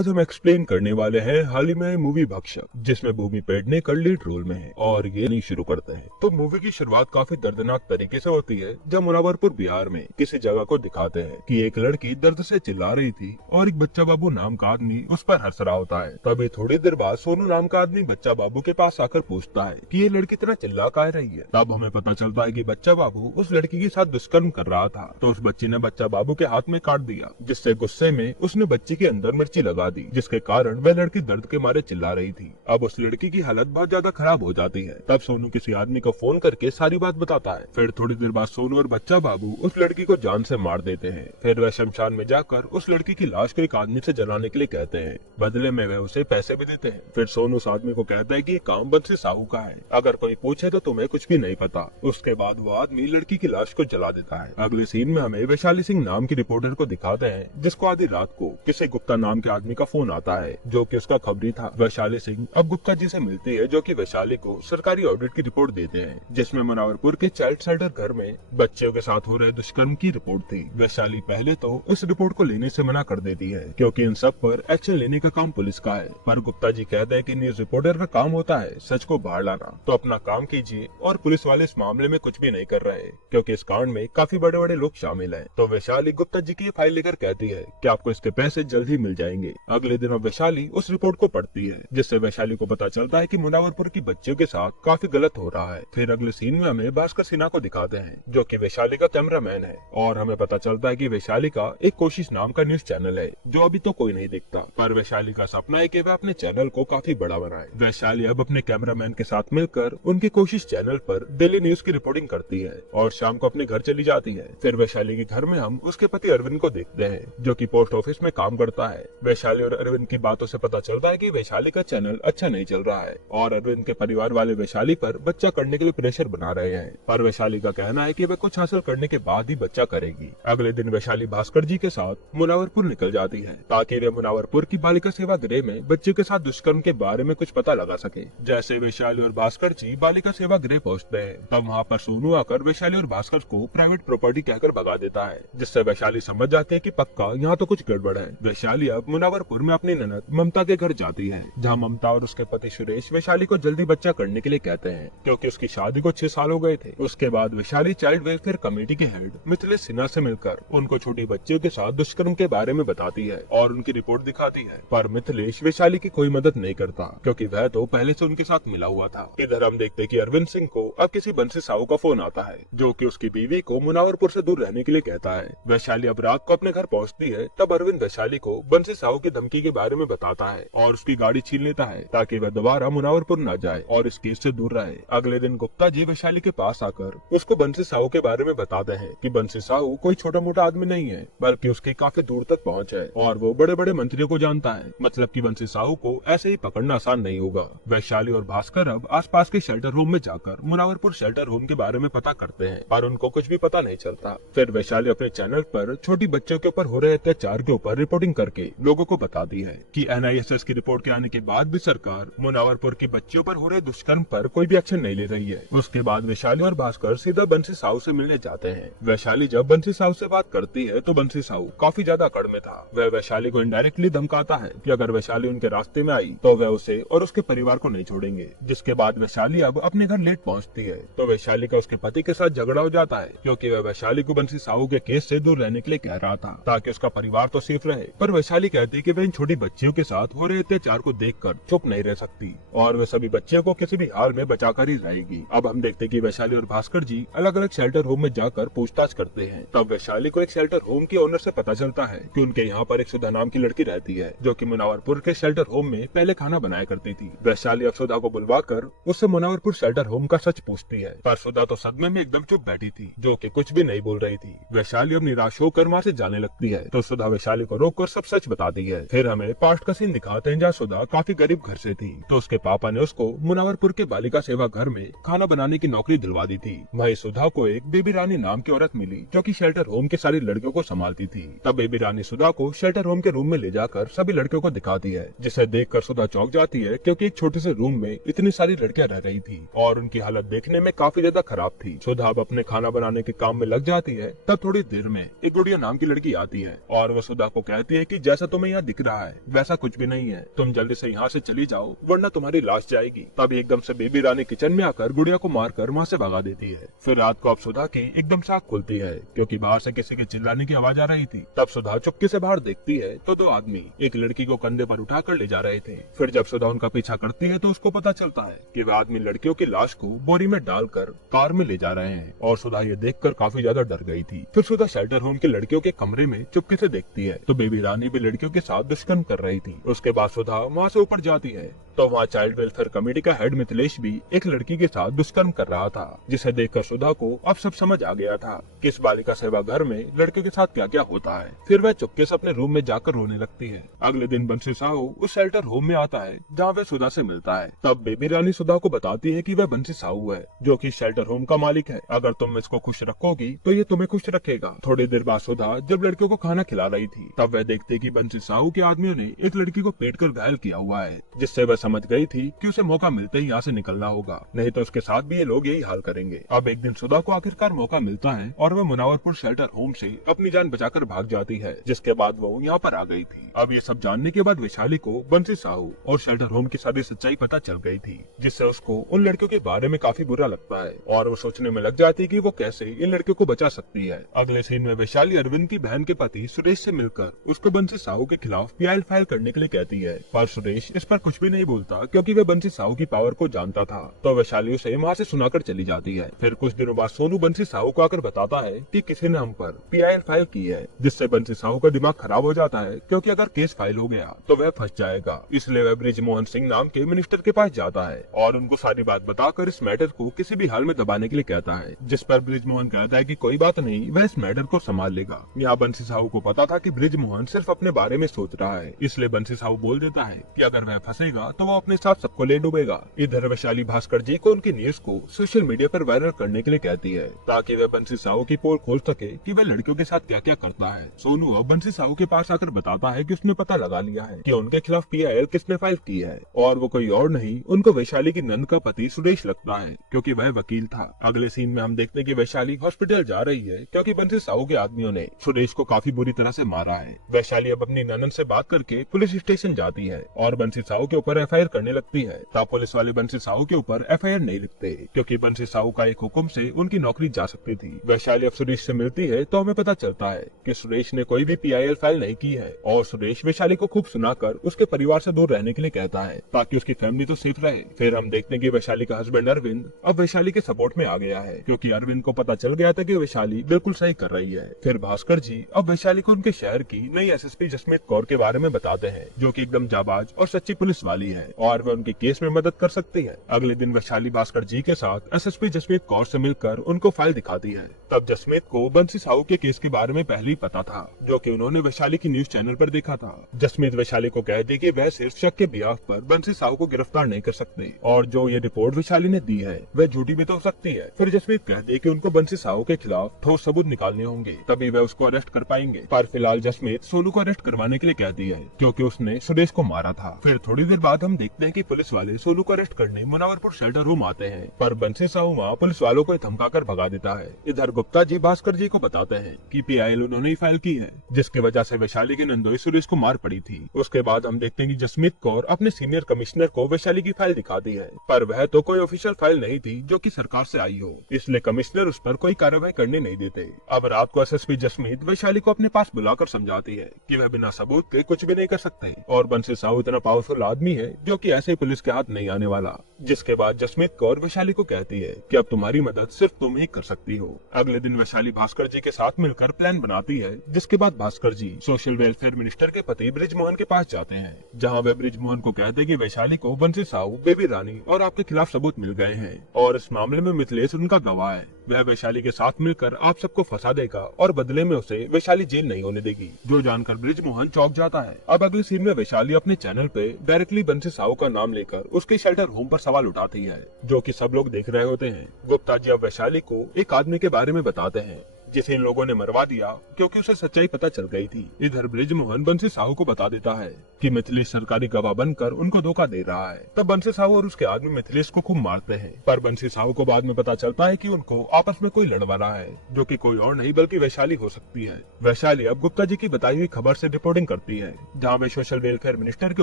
आज हम एक्सप्लेन करने वाले हैं हाल ही में मूवी भक्षक, जिसमें भूमि पेडनेकर लीड रोल में है। और ये नहीं शुरू करते हैं तो मूवी की शुरुआत काफी दर्दनाक तरीके से होती है, जब मुनावरपुर बिहार में किसी जगह को दिखाते हैं कि एक लड़की दर्द से चिल्ला रही थी और एक बच्चा बाबू नाम का आदमी उस पर हंस रहा होता है। तभी थोड़ी देर बाद सोनू नाम का आदमी बच्चा बाबू के पास आकर पूछता है कि ये लड़की इतना चिल्ला काहे रही है। तब हमें पता चलता है कि बच्चा बाबू उस लड़की के साथ दुष्कर्म कर रहा था, तो उस बच्ची ने बच्चा बाबू के हाथ में काट दिया, जिससे गुस्से में उसने बच्ची के अंदर मिर्ची लगा दी, जिसके कारण वह लड़की दर्द के मारे चिल्ला रही थी। अब उस लड़की की हालत बहुत ज्यादा खराब हो जाती है। तब सोनू किसी आदमी को फोन करके सारी बात बताता है। फिर थोड़ी देर बाद सोनू और बच्चा बाबू उस लड़की को जान से मार देते हैं। फिर वह शमशान में जाकर उस लड़की की लाश को एक आदमी से जलाने के लिए कहते हैं, बदले में वह उसे पैसे भी देते हैं। फिर सोनू उस आदमी को कहता है कि ये काम बंसी साहू का है, अगर कोई पूछे तो तुम्हें कुछ भी नहीं पता। उसके बाद वो आदमी लड़की की लाश को जला देता है। अगले सीन में हमें वैशाली सिंह नाम की रिपोर्टर को दिखाते हैं, जिसको आधी रात को किसी गुप्ता नाम के आदमी का फोन आता है, जो कि उसका खबरी था। वैशाली सिंह अब गुप्ता जी से मिलती है, जो कि वैशाली को सरकारी ऑडिट की रिपोर्ट देते हैं, जिसमें मुनावरपुर के चाइल्ड सेंटर घर में बच्चों के साथ हो रहे दुष्कर्म की रिपोर्ट थी। वैशाली पहले तो उस रिपोर्ट को लेने से मना कर देती है, क्योंकि इन सब पर एक्शन लेने का काम पुलिस का है। पर गुप्ता जी कहते हैं कि न्यूज रिपोर्टर का काम होता है सच को बाहर लाना, तो अपना काम कीजिए। और पुलिस वाले इस मामले में कुछ भी नहीं कर रहे, क्योंकि इस कांड में काफी बड़े बड़े लोग शामिल हैं। तो वैशाली गुप्ता जी की ये फाइल लेकर कहती है कि आपको इसके पैसे जल्द ही मिल जाएंगे। अगले दिन वैशाली उस रिपोर्ट को पढ़ती है, जिससे वैशाली को पता चलता है कि मुनावरपुर की बच्चियों के साथ काफी गलत हो रहा है। फिर अगले सीन में हमें भास्कर सिन्हा को दिखाते हैं, जो कि वैशाली का कैमरामैन है। और हमें पता चलता है कि वैशाली का एक कोशिश नाम का न्यूज चैनल है, जो अभी तो कोई नहीं दिखता, पर वैशाली का सपना है कि वह अपने चैनल को काफी बड़ा बनाए। वैशाली अब अपने कैमरामैन के साथ मिलकर उनकी कोशिश चैनल पर डेली न्यूज की रिपोर्टिंग करती है और शाम को अपने घर चली जाती है। फिर वैशाली के घर में हम उसके पति अरविंद को देखते हैं, जो कि पोस्ट ऑफिस में काम करता है। वैशाली और अरविंद की बातों से पता चलता है कि वैशाली का चैनल अच्छा नहीं चल रहा है और अरविंद के परिवार वाले वैशाली पर बच्चा करने के लिए प्रेशर बना रहे हैं। पर वैशाली का कहना है कि वह कुछ हासिल करने के बाद ही बच्चा करेगी। अगले दिन वैशाली भास्कर जी के साथ मुनावरपुर निकल जाती है, ताकि वे मुनावरपुर की बालिका सेवा गृह में बच्चे के साथ दुष्कर्म के बारे में कुछ पता लगा सके। जैसे वैशाली और भास्कर जी बालिका सेवा गृह पहुँचते हैं, तब वहाँ पर सोनू आकर वैशाली और भास्कर को प्राइवेट प्रॉपर्टी कहकर भगा देता है, जिससे वैशाली समझ जाती है कि पक्का यहाँ तो कुछ गड़बड़ है। वैशाली अब मुनावरपुर में अपनी ननद ममता के घर जाती है, जहाँ ममता और उसके पति सुरेश वैशाली को जल्दी बच्चा करने के लिए कहते हैं, क्योंकि उसकी शादी को 6 साल हो गए थे। उसके बाद वैशाली चाइल्ड वेलफेयर कमेटी के हेड मिथिलेश सिन्हा से मिलकर उनको छोटी बच्चियों के साथ दुष्कर्म के बारे में बताती है और उनकी रिपोर्ट दिखाती है। पर मिथिलेश वैशाली की कोई मदद नहीं करता, क्योंकि वह तो पहले से उनके साथ मिला हुआ था। इधर हम देखते कि अरविंद सिंह को अब किसी बंसी साहू का फोन आता है, जो कि उसकी बीवी को मुनावरपुर से दूर रहने के लिए कहता है। वैशाली अब रात को अपने घर पहुंचती है, तब अरविंद वैशाली को बंसी साहू की धमकी के बारे में बताता है और उसकी गाड़ी छीन लेता है, ताकि वह दोबारा मुनावरपुर न जाए और इस केस से दूर रहे। अगले दिन गुप्ता जी वैशाली के पास आकर उसको बंसी साहू के बारे में बताते हैं कि बंसी साहू कोई छोटा मोटा आदमी नहीं है, बल्कि उसकी काफी दूर तक पहुंच है और वो बड़े बड़े मंत्रियों को जानता है। मतलब कि बंसी साहू को ऐसे ही पकड़ना आसान नहीं होगा। वैशाली और भास्कर अब आसपास के शेल्टर होम में जाकर मुनावरपुर शेल्टर होम के बारे में पता करते हैं, पर उनको कुछ भी पता नहीं चलता। फिर वैशाली अपने चैनल पर छोटी बच्चों के ऊपर हो रहे अत्याचार के ऊपर रिपोर्टिंग करके लोगों को बताती है कि NISS की रिपोर्ट के आने के बाद भी सरकार मुनावरपुर की बच्चियों पर हो रहे दुष्कर्म पर कोई भी एक्शन नहीं ले रही है। उसके बाद वैशाली और भास्कर सीधा बंसी साहू से मिलने जाते हैं। वैशाली जब बंसी साहू से बात करती है, तो बंसी साहू काफी ज्यादा अकड़ में था। वह वैशाली को इनडायरेक्टली धमकाता है कि अगर वैशाली उनके रास्ते में आई तो वह उसे और उसके परिवार को नहीं छोड़ेंगे। जिसके बाद वैशाली अब अपने घर लेट पहुंचती है, तो वैशाली का उसके पति के साथ झगड़ा हो जाता है, क्योंकि वह वैशाली को बंसी साहू के केस से दूर रहने के लिए कह रहा था, ताकि उसका परिवार तो सेफ रहे। पर वैशाली कहती है कि वह इन छोटी बच्चियों के साथ हो रहे अत्याचार को देखकर चुप नहीं रह सकती और वह सभी बच्चियों को किसी भी हाल में बचाकर ही रहेगी। अब हम देखते कि वैशाली और भास्कर जी अलग अलग शेल्टर होम में जाकर पूछताछ करते हैं। तब वैशाली को एक शेल्टर होम के ओनर से पता चलता है कि उनके यहाँ पर एक सुधा नाम की लड़की रहती है, जो कि मुनावरपुर के शेल्टर होम में पहले खाना बनाया करती थी। वैशाली अब सुधा को बुलवाकर उससे मुनावरपुर शेल्टर होम का सच पूछती है, पर सुधा तो सदमे में एकदम चुप बैठी थी, जो कि कुछ भी नहीं बोल रही थी। वैशाली अब निराश होकर वहाँ से जाने लगती है, तो सुधा वैशाली को रोककर सब सच बताती है। फिर हमें पास्ट का सीन दिखाते हैं, जहाँ सुधा काफी गरीब घर से थी, तो उसके पापा ने उसको मुनावरपुर के बालिका सेवा घर में खाना बनाने की नौकरी दिलवा दी थी। वहीं सुधा को एक बेबी रानी नाम की औरत मिली, जो कि शेल्टर होम के सारी लड़कियों को संभालती थी। तब बेबी रानी सुधा को शेल्टर होम के रूम में ले जाकर सभी लड़कियों को दिखाती है, जिसे देखकर सुधा चौंक जाती है, क्योंकि एक छोटे से रूम में इतनी सारी लड़कियां रह रही थी और उनकी हालत देखने में काफी ज्यादा खराब थी। सुधा अब अपने खाना बनाने के काम में लग जाती है। तब थोड़ी देर में एक गुड़िया नाम की लड़की आती है और वह सुधा को कहती है कि जैसा तुम्हें यहाँ दिख रहा है वैसा कुछ भी नहीं है, तुम जल्दी से यहाँ से चली जाओ वरना तुम्हारी लाश जाएगी। तभी एकदम से बेबी रानी किचन में आकर गुड़िया को मारकर वहाँ से भगा देती है। फिर रात को अब सुधा की एकदम से आँख खुलती है क्योंकि बाहर से किसी के चिल्लाने की आवाज आ रही थी। तब सुधा चुपके से बाहर देखती है तो दो आदमी एक लड़की को कंधे पर उठाकर ले जा रहे थे। फिर जब सुधा उनका पीछा करती है तो उसको पता चलता है कि वे आदमी लड़कियों की लाश को बोरी में डालकर कार में ले जा रहे हैं और सुधा ये देखकर काफी ज्यादा डर गई थी। फिर सुधा शेल्टर होम के लड़कियों के कमरे में चुपके से देखती है तो बेबी रानी भी लड़कियों के साथ दुष्कर्म कर रही थी। उसके बाद सुधा वहाँ से ऊपर जाती है तो वहाँ चाइल्ड वेलफेयर कमेटी का हेड मिथिलेश भी एक लड़की के साथ दुष्कर्म कर रहा था, जिसे देखकर सुधा को अब सब समझ आ गया था कि इस बालिका सेवा घर में लड़कियों के साथ क्या क्या होता है। फिर वह चुपके से अपने रूम में जाकर रोने लगती है। अगले दिन बंसी साहू उस शेल्टर होम में आता है जहाँ वह सुधा से मिलता है। तब बेबी रानी सुधा को बताती है कि वह बंसी साहू है जो कि शेल्टर होम का मालिक है। अगर तुम इसको खुश रखोगी तो ये तुम्हें खुश रखेगा। थोड़ी देर बाद सुधा जब लड़कियों को खाना खिला रही थी तब वह देखती कि बंसी साहू के आदमियों ने एक लड़की को पेट कर घायल किया हुआ है, जिससे वह समझ गई थी कि उसे मौका मिलते ही यहाँ से निकलना होगा, नहीं तो उसके साथ भी ये लोग यही हाल करेंगे। अब एक दिन सुधा को आखिरकार मौका मिलता है और वह मुनावरपुर शेल्टर होम से अपनी जान बचाकर भाग जाती है, जिसके बाद वो यहाँ पर आ गई थी। अब ये सब जानने के बाद वैशाली को बंसी साहू और शेल्टर होम की सारी सच्चाई पता चल गई थी, जिससे उसको उन लड़कियों के बारे में काफी बुरा लगता है और वो सोचने में लग जाती है कि वो कैसे इन लड़कियों को बचा सकती है। अगले सीन में वैशाली अरविंद की बहन के पति सुरेश से मिलकर उसको बंसी साहू के खिलाफ पीआईएल फाइल करने के लिए कहती है, पर सुरेश इस पर कुछ भी नहीं बोलता क्योंकि वह बंसी साहू की पावर को जानता था। तो वैशाली उसे वहाँ से सुनाकर चली जाती है। फिर कुछ दिनों बाद सोनू बंसी साहू को आकर बताता है कि किसी ने हम पर पीआईएल फाइल की है, जिससे बंसी साहू का दिमाग खराब हो जाता है क्योंकि अगर केस फाइल हो गया तो वह फंस जाएगा। इसलिए वह ब्रिजमोहन सिंह नाम के मिनिस्टर के पास जाता है और उनको सारी बात बताकर इस मैटर को किसी भी हाल में दबाने के लिए कहता है, जिस पर ब्रिजमोहन कहता है कि कोई बात नहीं, वह इस मैटर को संभाल लेगा। यहाँ बंसी साहू को पता था कि ब्रिजमोहन सिर्फ अपने बारे में सोच रहा है, इसलिए बंसी साहू बोल देता है कि अगर वह फंसेगा तो वो अपने साथ सबको ले डूबेगा। इधर वैशाली भास्कर जी को उनकी न्यूज को सोशल मीडिया पर वायरल करने के लिए कहती है ताकि वह बंसी साहू की पोल खोल सके कि वह लड़कियों के साथ क्या क्या करता है। सोनू अब बंसी साहू के पास आकर बताता है कि उसने पता लगा लिया है कि उनके खिलाफ पीआईएल किसने फाइल की है और वो कोई और नहीं, उनको वैशाली की नंद का पति सुरेश लगता है क्योंकि वह वकील था। अगले सीन में हम देखते हैं कि वैशाली हॉस्पिटल जा रही है क्योंकि बंसी साहू के आदमियों ने सुरेश को काफी बुरी तरह से मारा है। वैशाली अब अपनी ननद से बात करके पुलिस स्टेशन जाती है और बंसी साहू के ऊपर एफआईआर करने लगती है। तब पुलिस वाले बंसी साहू के ऊपर एफआईआर नहीं लिखते क्योंकि बंसी साहू का एक हुक्म से उनकी नौकरी जा सकती थी। वैशाली अब सुरेश से मिलती है तो हमें पता चलता है कि सुरेश ने कोई भी पीआईएल फाइल नहीं की है और सुरेश वैशाली को खूब सुनाकर उसके परिवार से दूर रहने के लिए कहता है ताकि उसकी फैमिली तो सेफ रहे। फिर हम देखते हैं कि वैशाली का हस्बैंड अरविंद अब वैशाली के सपोर्ट में आ गया है क्योंकि अरविंद को पता चल गया था कि वैशाली बिल्कुल सही कर रही है। फिर भास्कर जी अब वैशाली को उनके शहर की नई एसएसपी जसमीत कौर के बारे में बताते हैं जो कि एकदम जाबाज और सच्ची पुलिस वाली है और वह उनके केस में मदद कर सकती है। अगले दिन वैशाली भास्कर जी के साथ एसएसपी जसमीत कौर से मिलकर उनको फाइल दिखाती है। तब जसमीत को बंसी साहू के केस के बारे में पहले ही पता था जो कि उन्होंने वैशाली की न्यूज चैनल पर देखा था। जसमीत वैशाली को कह दी कि वह सिर्फ शक के बिहाफ पर बंसी साहू को गिरफ्तार नहीं कर सकते और जो ये रिपोर्ट वैशाली ने दी है वह झूठी भी तो हो सकती है। फिर जसमीत कह दे कि उनको बंसी साहू के खिलाफ ठोस सबूत निकालने होंगे तभी वह उसको अरेस्ट कर पाएंगे। पर फिलहाल जसमीत सोनू को अरेस्ट करवाने के लिए कहती है क्योंकि उसने सुरेश को मारा था। फिर थोड़ी देर बाद हम देखते हैं कि पुलिस वाले सोनू को अरेस्ट करने मुनावरपुर शेल्टर होम आते हैं, पर बंसी साहू वहाँ पुलिस वालों को धमकाकर भगा देता है। इधर गुप्ता जी भास्कर जी को बताते हैं कि पीआईएल उन्होंने ही फाइल की है जिसकी वजह से वैशाली के नंदोई सुरेश को मार पड़ी थी। उसके बाद हम देखते हैं कि जसमीत कौर अपने सीनियर कमिश्नर को वैशाली की फाइल दिखाती है, पर वह तो कोई ऑफिशियल फाइल नहीं थी जो कि सरकार से आई हो, इसलिए कमिश्नर उस पर कोई कार्रवाई करने नहीं देते। अब रात को एसएसपी जसमीत वैशाली को अपने पास बुलाकर समझाती है कि वह बिना सबूत के कुछ भी नहीं कर सकते और बंसी साहू इतना पावरफुल आदमी है जो कि ऐसे ही पुलिस के हाथ नहीं आने वाला। जिसके बाद जसमीत कौर वैशाली को कहती है कि अब तुम्हारी मदद सिर्फ तुम ही कर सकती हो। अगले दिन वैशाली भास्कर जी के साथ मिलकर प्लान बनाती है, जिसके बाद भास्कर जी सोशल वेलफेयर मिनिस्टर के पति ब्रिजमोहन के पास जाते हैं जहां वे ब्रिजमोहन को कहते हैं कि वैशाली को बंसी साहू, बेबी रानी और आपके खिलाफ सबूत मिल गए हैं और इस मामले में मिथिलेश उनका गवाह है। वह वैशाली के साथ मिलकर आप सबको फंसा देगा और बदले में उसे वैशाली जेल नहीं होने देगी, जो जानकर ब्रिजमोहन चौंक जाता है। अब अगले सीन में वैशाली अपने चैनल पे डायरेक्टली बंसी साहू का नाम लेकर उसके शेल्टर होम पर सवाल उठाती है जो कि सब लोग देख रहे होते हैं। गुप्ता जी अब वैशाली को एक आदमी के बारे में बताते हैं जिसे इन लोगों ने मरवा दिया क्योंकि उसे सच्चाई पता चल गई थी। इधर बृजमोहन बंसी साहू को बता देता है कि मिथिलेश सरकारी गवाह बनकर उनको धोखा दे रहा है। तब बंसी साहू और उसके आदमी मिथिलेश को खूब मारते हैं, पर बंसी साहू को बाद में पता चलता है कि उनको आपस में कोई लड़वा रहा है, जो कि कोई और नहीं बल्कि वैशाली हो सकती है। वैशाली अब गुप्ता जी की बताई हुई खबर से रिपोर्टिंग करती है, जहाँ वे सोशल वेलफेयर मिनिस्टर के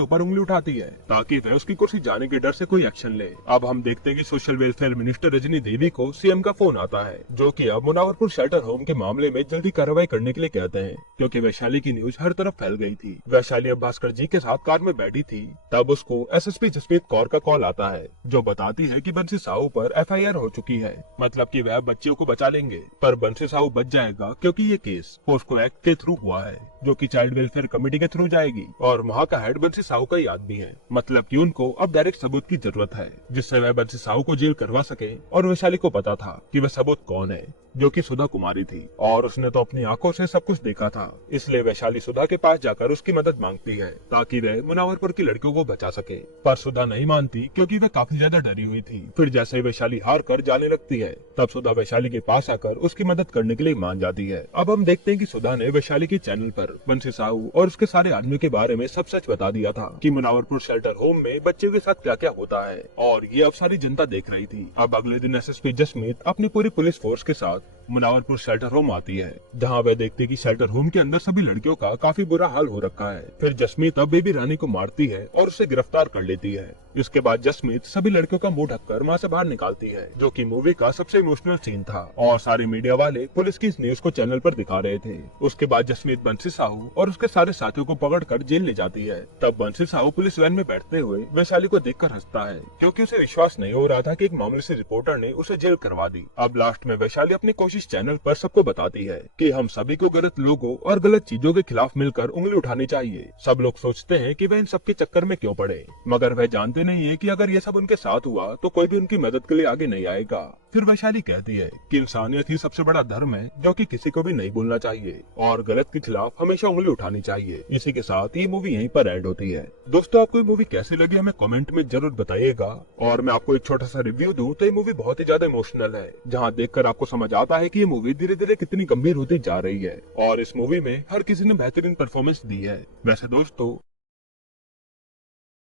ऊपर उंगली उठाती है ताकि वह उसकी कुर्सी जाने के डर से कोई एक्शन ले। अब हम देखते हैं कि social welfare minister Rajni Devi को सीएम का फोन आता है, जो कि अब मुनावरपुर शेल्टर होम के मामले में जल्दी कार्रवाई करने के लिए कहते हैं, क्योंकि वैशाली की न्यूज हर तरफ फैल गई थी। वैशाली अब भास्कर जी के साथ कार में बैठी थी, तब उसको एसएसपी जसप्रीत कौर का कॉल आता है, जो बताती है कि बंसी साहू पर एफआईआर हो चुकी है, मतलब कि वह बच्चियों को बचा लेंगे। पर बंसी साहू बच जाएगा क्योंकि ये केस पोस्को एक्ट के थ्रू हुआ है, जो कि चाइल्ड वेलफेयर कमेटी के थ्रू जाएगी, और वहाँ का हेड बंसी साहू का ही आदमी है, मतलब कि उनको अब डायरेक्ट सबूत की जरूरत है, जिससे वह बंसी साहू को जेल करवा सके। और वैशाली को पता था कि वह सबूत कौन है, जो कि सुधा कुमारी थी, और उसने तो अपनी आंखों से सब कुछ देखा था। इसलिए वैशाली सुधा के पास जाकर उसकी मदद मांगती है ताकि वह मुनावरपुर की लड़कियों को बचा सके, पर सुधा नहीं मानती क्योंकि वह काफी ज्यादा डरी हुई थी। फिर जैसे ही वैशाली हार कर जाने लगती है, तब सुधा वैशाली के पास आकर उसकी मदद करने के लिए मान जाती है। अब हम देखते हैं कि सुधा ने वैशाली के चैनल पर बंसी साहू और उसके सारे आदमियों के बारे में सब सच बता दिया था कि मुनावरपुर शेल्टर होम में बच्चों के साथ क्या क्या होता है, और ये अब सारी जनता देख रही थी। अब अगले दिन एसएसपी जसमीत अपनी पूरी पुलिस फोर्स के साथ मुनावरपुर शेल्टर होम आती है, जहां वह देखती है कि शेल्टर होम के अंदर सभी लड़कियों का काफी बुरा हाल हो रखा है। फिर जसमीत अब बेबी रानी को मारती है और उसे गिरफ्तार कर लेती है। इसके बाद जसमीत सभी लड़कियों का मुंह ढककर वहां से बाहर निकालती है, जो कि मूवी का सबसे इमोशनल सीन था, और सारे मीडिया वाले पुलिस की इस न्यूज को चैनल पर दिखा रहे थे। उसके बाद जसमीत बंसी साहू और उसके सारे साथियों को पकड़कर जेल ले जाती है। तब बंसी साहू पुलिस वैन में बैठते हुए वैशाली को देखकर हंसता है, क्योंकि उसे विश्वास नहीं हो रहा था कि एक मामूली से रिपोर्टर ने उसे जेल करवा दी। अब लास्ट में वैशाली अपनी कोशिश चैनल पर सबको बताती है कि हम सभी को गलत लोगों और गलत चीजों के खिलाफ मिलकर उंगली उठानी चाहिए। सब लोग सोचते हैं कि वह इन सबके चक्कर में क्यों पड़े, मगर वह जानते नहीं है कि अगर ये सब उनके साथ हुआ तो कोई भी उनकी मदद के लिए आगे नहीं आएगा। फिर वैशाली कहती है कि इंसानियत ही सबसे बड़ा धर्म है, जो कि किसी को भी नहीं भूलना चाहिए और गलत के खिलाफ हमेशा उंगली उठानी चाहिए। इसी के साथ ये मूवी यहीं पर एंड होती है। दोस्तों, आपको ये मूवी कैसी लगी हमें कमेंट में जरूर बताइएगा, और मैं आपको एक छोटा सा रिव्यू दूं तो ये मूवी बहुत ही ज्यादा इमोशनल है, जहाँ देखकर आपको समझ आता है कि ये मूवी धीरे धीरे कितनी गंभीर होती जा रही है, और इस मूवी में हर किसी ने बेहतरीन परफॉर्मेंस दी है। वैसे दोस्तों,